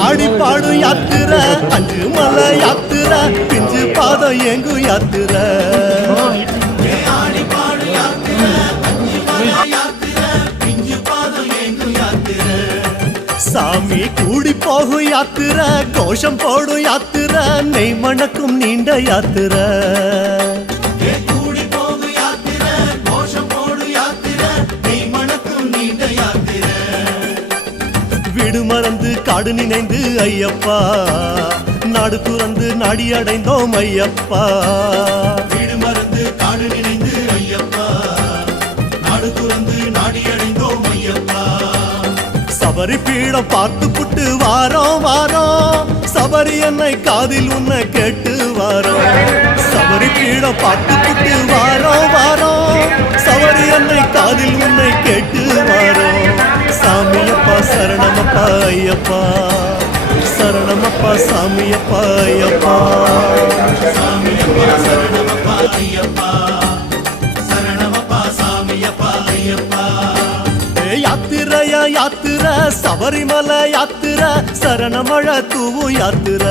ஆடி பாடு யாத்திர அஞ்சு மலை யாத்திர பிஞ்சு பாதம் எங்கு யாத்திர சாமி கூடி போகும் யாத்திர கோஷம் போடும் யாத்திர நெய் மணக்கும் நீண்ட யாத்திர வீடு மறந்து காடு நினைந்து ஐயப்பா நாடு துறந்து நாடி அடைந்தோம் ஐயப்பா வீடு மறந்து காடு நினைந்து ஐயப்பா நாடு துறந்து நாடி அடைந்தோம் ஐயப்பா சபரி பீடம் பார்த்து புட்டு வாரோம் வாரோம் சபரி என்னை காதில் உன்னை கேட்டு வாரோம் சபரி பீடம் பார்த்து புட்டு வாரோம் வாரோம் சபரி என்னை காதில் உன்னை கேட்டு வாரோம் சாமியப்பா சரணமப்பா ஐயப்பா சரணமப்பா சாமியப்பா ஐயப்பா சாமியப்பா சரணமப்பா ஐயப்பா சரணமப்பா சாமியப்பா ஐயப்பா யாத்திரையா யாத்திர சபரிமலை யாத்திர சரணமழ தூவு யாத்திர